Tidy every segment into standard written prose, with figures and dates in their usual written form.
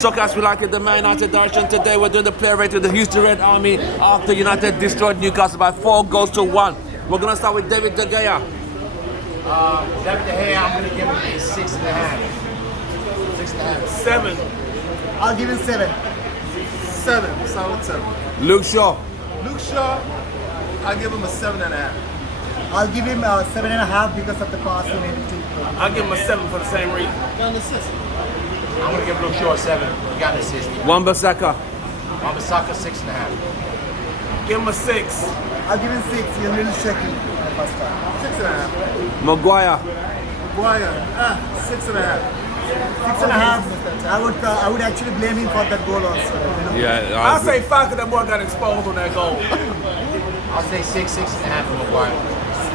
So guys, we like it, the Man United direction today. We're doing the player rate with the Houston Red Army after United destroyed Newcastle by 4-1. We're going to start with David De Gea. David De Gea, I'm going to give him a 6.5. 6.5. 7. I'll give him 7. 7. Solid 7. Luke Shaw. Luke Shaw, I'll give him a 7.5. I'll give him 7.5 because of the pass he made to. I'll give him a 7 for the same reason. I'm going to give Luke Shaw a 7. He got an assist. Wan-Bissaka. Wan-Bissaka, 6.5. Give him a 6. I'll give him 6. He's a little shaky in the first time. 6.5. Maguire. Maguire, 6.5. 6.5. I would actually blame him for that goal also. Yeah, I'll say 5 because that boy got exposed on that goal. I'll say 6.5 for Maguire.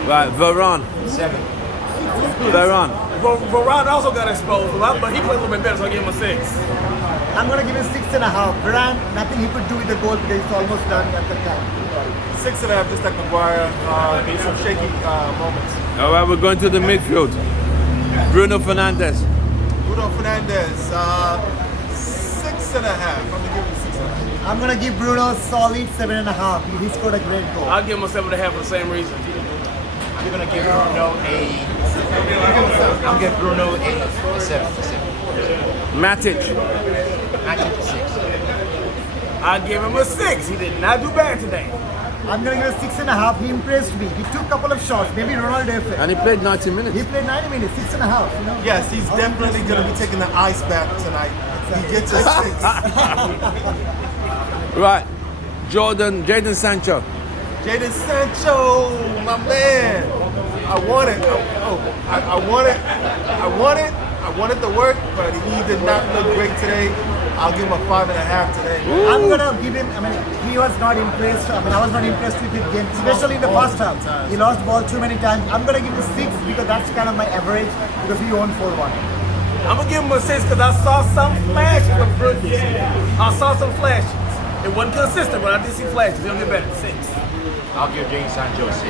Right, Varane. 7. Varane. Varane also got exposed, but he played a little bit better, so I give him a 6. I'm going to give him 6.5. Varane, nothing he could do with the goal because it's almost done at the time. 6.5, just like Maguire. Made some shaky moments. All right, we're going to the midfield. Bruno Fernandes. Bruno Fernandes, 6.5. I'm going to give him 6.5. I'm going to give Bruno a solid 7.5. He scored a great goal. I'll give him a 7.5 for the same reason. I'm going to give Bruno a 7. Matic. Matic, a 6. I'll give him a 6. He did not do bad today. I'm going to give him 6.5. He impressed me. He took a couple of shots. Maybe Ronaldo effect. And he played 90 minutes. He played 90 minutes, 6.5. You know? Yes, he's definitely going to be taking the ice bath tonight. He gets a 6. Right, Jadon Sancho. Jadon Sancho, my man. I want it. I wanted to work, but he did not look great today. I'll give him a 5.5 today. I'm gonna give him. He was not impressed. I was not impressed with his game, especially in the first half. He lost ball too many times. I'm gonna give him 6 because that's kind of my average because he won 4-1. I'm gonna give him a 6 because I saw some flashes of brilliance. I saw some flashes. It wasn't consistent, but I did see flashes. He'll get better. 6. I'll give Jadon Sancho a 6.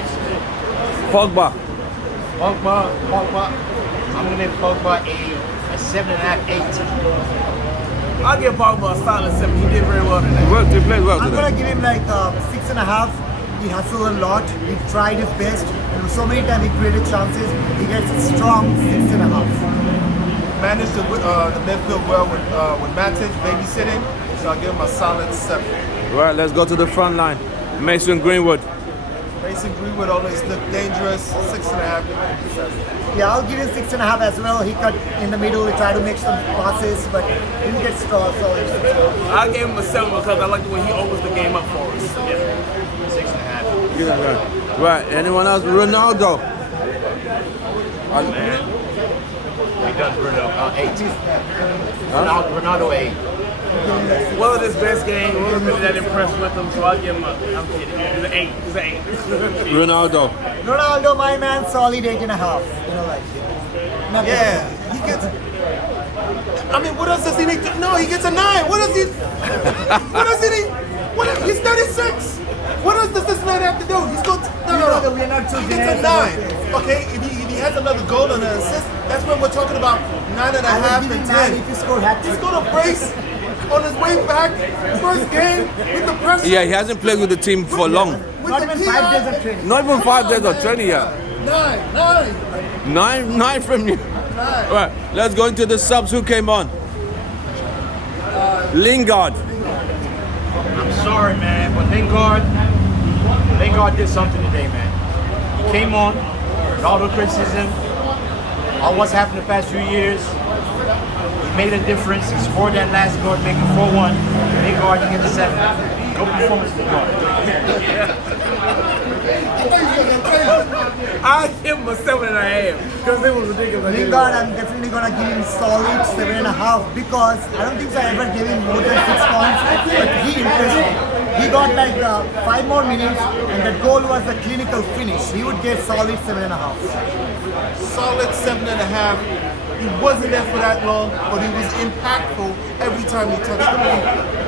Pogba. Pogba. I'm going to give Pogba a 7.5, 8. I'll give Pogba a solid 7. He did very well today. He played well I'm today. gonna give him like 6.5. He hustled a lot. He tried his best. And so many times he created chances. He gets a strong 6.5. Managed the midfield well with Matic babysitting, so I'll give him a solid 7. Right, let's go to the front line. Mason Greenwood. Mason Greenwood always looked dangerous. 6.5. Yeah, I'll give him 6.5 as well. He cut in the middle. He tried to make some passes, but didn't get straw. So I gave him a 7 because I like the way he opens the game up for us. Yeah. 6.5. Right, anyone else? Ronaldo. Man. He does Bruno. 8. Ronaldo 8. One of his best games. Wasn't really that impressed with him, so I'll give him a. I'm kidding. He's an 8. He's an 8. Ronaldo. Ronaldo, my man, solid 8.5. You know, like nothing. Yeah, he gets. I mean, what else does he need to? No, he gets a 9. What does he? What does he need? He's 36. What else does this man have to do? He's going to. No. We're not so He gets a 9. Okay, if he has another goal and an assist, that's when we're talking about 9.5 and 10. If he scored hat He's going to brace on his way back. First game with the pressure. Yeah, he hasn't played with the team for long. With Not the even PI. 5 days of training. Not even 5 days of training yet. 9. 9 from you. Right, let's go into the subs. Who came on? Lingard. I'm sorry, man, but Lingard did something today, man. He came on with all the criticism on what's happened the past few years. He made a difference. He scored that last goal, making 4-1. Lingard, you get the 7. Good performance, Lingard. I give him a 7.5 because it was ridiculous. Lingard, I'm definitely gonna give him solid 7.5 because I don't think I ever gave him more than 6 points, but he impressed me. He got like 5 more minutes, and that goal was a clinical finish. He would get solid 7.5. Solid 7.5. He wasn't there for that long, but he was impactful every time he touched the ball.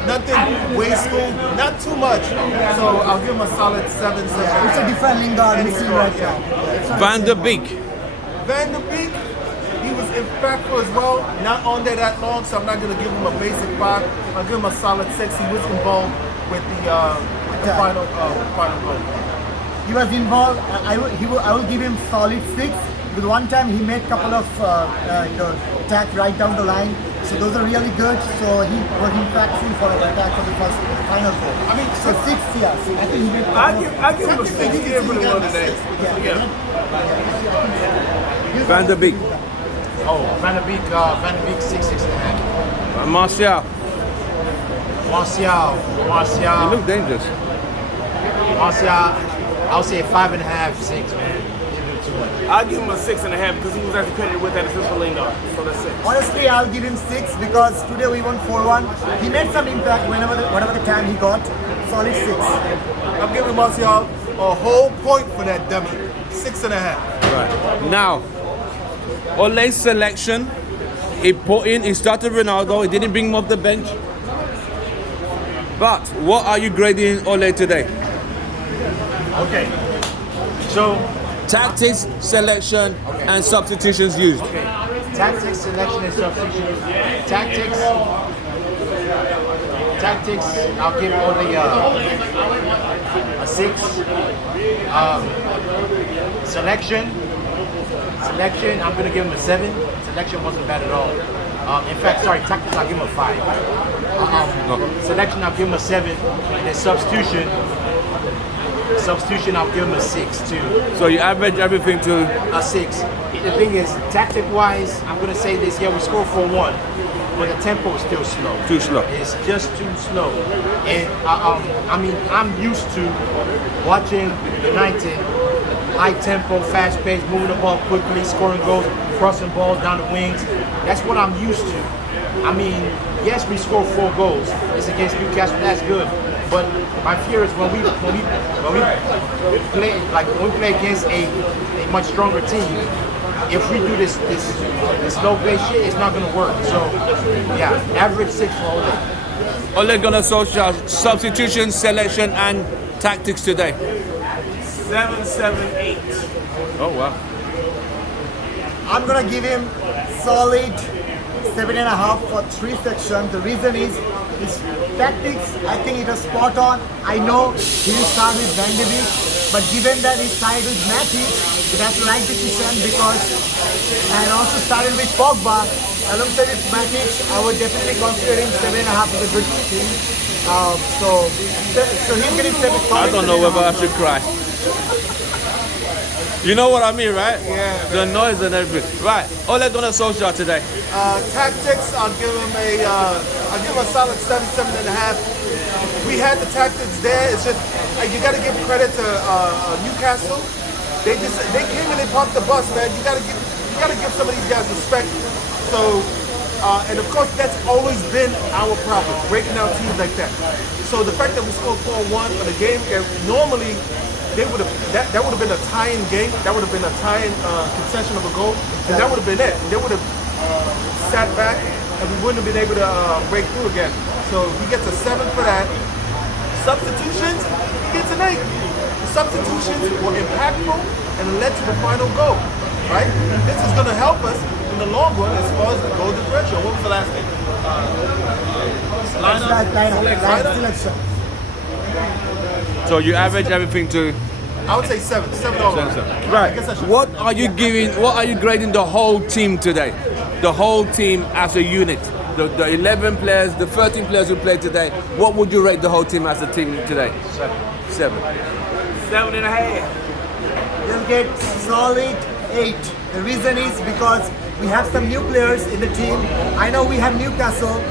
Nothing wasteful, not too much. So I'll give him a solid 7. It's a different Lingard missing right now. Van der Beek. Van der Beek, he was impactful as well. Not on there that long, so I'm not going to give him a basic 5. I'll give him a solid 6. He was involved with the final goal. He was involved. I will give him solid 6. With one time he made a couple of attacks right down the line. So those are really good. So he was impactful for an attack for the final goal. I mean, so 6, yeah. So I think he made. I give him a 6. He did really well today. Yeah. Van der Beek. Oh, Van der Beek 6, 6.5. Martial. Martial. You look dangerous. Martial, I'll say 5.5, 6, man. I'll give him a 6.5 because he was actually credited with that assist for Lingard. So that's 6. Honestly, I'll give him 6 because today we won 4-1. He made some impact whatever the time he got. Solid 6. I'm giving Martial a whole point for that dummy. 6.5. Right. Now, Ole's selection, he started Ronaldo, he didn't bring him off the bench. But what are you grading Ole today? Okay. So, Tactics, selection, and substitutions used. okay. Tactics, selection, and substitution. Tactics, I'll give only a 6. Selection, I'm going to give him a 7. Selection wasn't bad at all. In fact, tactics, I'll give him a 5. Selection, I'll give him a 7. And then substitution, I'll give him a 6 too. So you average everything to A 6. The thing is, tactic-wise, I'm going to say this, yeah, we scored 4-1, but the tempo is still slow. too slow. It's just too slow. And I mean, I'm used to watching United, high tempo, fast pace, moving the ball quickly, scoring goals, crossing balls down the wings. That's what I'm used to. I mean, yes, we scored 4 goals. It's against Newcastle, that's good. But my fear is when we play against a much stronger team, if we do this slow pace shit, it's not gonna work. So yeah, average 6 for Ole. Ole Gunnar Solskjaer, substitution, selection, and tactics today. 7, 7, 8. Oh wow. I'm gonna give him solid 7.5 for 3 sections. The reason is his tactics. I think it was spot on. I know he will start with Van der Beek, but given that he started with Matic, that's the right decision and also started with Pogba alongside with Matic. I would definitely consider him 7.5 as a good team. So he's getting 7. I don't know whether I should cry. You know what I mean, right? Yeah. The noise and everything. Right. Ole Gunnar Solskjaer today. Tactics, I'll give him a solid 7, 7.5. We had the tactics there. It's just you got to give credit to Newcastle. They came and they popped the bus, man. You got to give some of these guys respect. So, and of course, that's always been our problem, breaking down teams like that. So the fact that we scored 4-1 for the game, normally that would have been a tie-in game. That would have been a tie-in concession of a goal, and that would have been it. They would have sat back, and we wouldn't have been able to break through again. So he gets a 7 for that. Substitutions, he gets an 8. The substitutions were impactful and led to the final goal. Right? This is going to help us in the long run as far as the goal differential. What was the last thing? Lineup selection. So you average everything to I would say 7. 7 all around. right. I guess I should- What are you grading the whole team today? The whole team as a unit. The 11 players, the 13 players who played today. What would you rate the whole team as a team today? 7. 7.5. They'll get solid 8. The reason is because we have some new players in the team. I know we have Newcastle,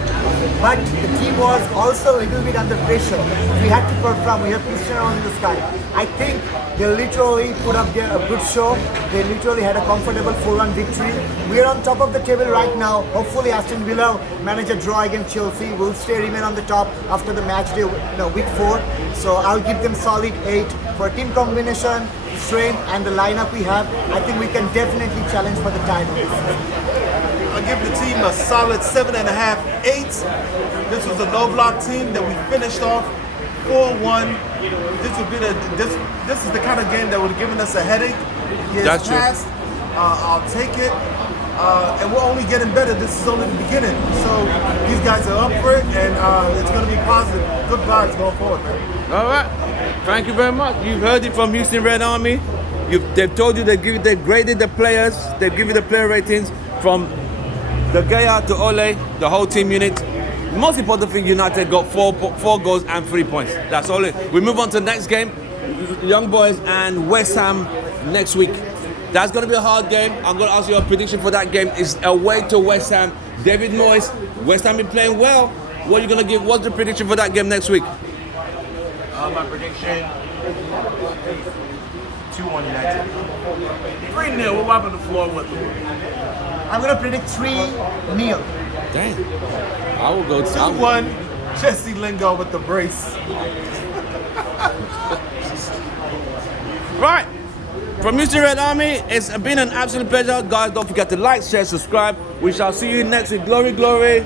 but the team was also a little bit under pressure. We had to perform. We have Cristiano in the sky. I think they literally put up a good show. They literally had a comfortable 4-1 victory. We are on top of the table right now. Hopefully Aston Villa manage a draw against Chelsea. We'll remain on the top after the match day, week 4. So I'll give them solid 8 for team combination, strength, and the lineup we have. I think we can definitely challenge for the title. I give the team a solid 7.5, 8. This was a low block team that we finished off 4-1. This is the kind of game that would have given us a headache. Years That's true. past. I'll take it. and we're only getting better. This is only the beginning. So these guys are up for it, and it's going to be positive. Good vibes going forward, man. All right. Thank you very much. You've heard it from Houston Red Army. They've told you they've graded the players. They've given you the player ratings from the Gaya to Ole, the whole team unit. Most important thing, United got four goals and 3 points. That's all it. We move on to the next game. Young Boys and West Ham next week. That's going to be a hard game. I'm going to ask you a prediction for that game. It's away to West Ham. David Moyes, West Ham been playing well. What are you going to give? What's the prediction for that game next week? My prediction: 2-1 United. 3-0. We're wiping the floor with them. I'm going to predict 3-0. Damn. I will go 2-1, Jesse Lingard with the brace. Right. From Houston Red Army, it's been an absolute pleasure. Guys, don't forget to like, share, subscribe. We shall see you next week. Glory, glory.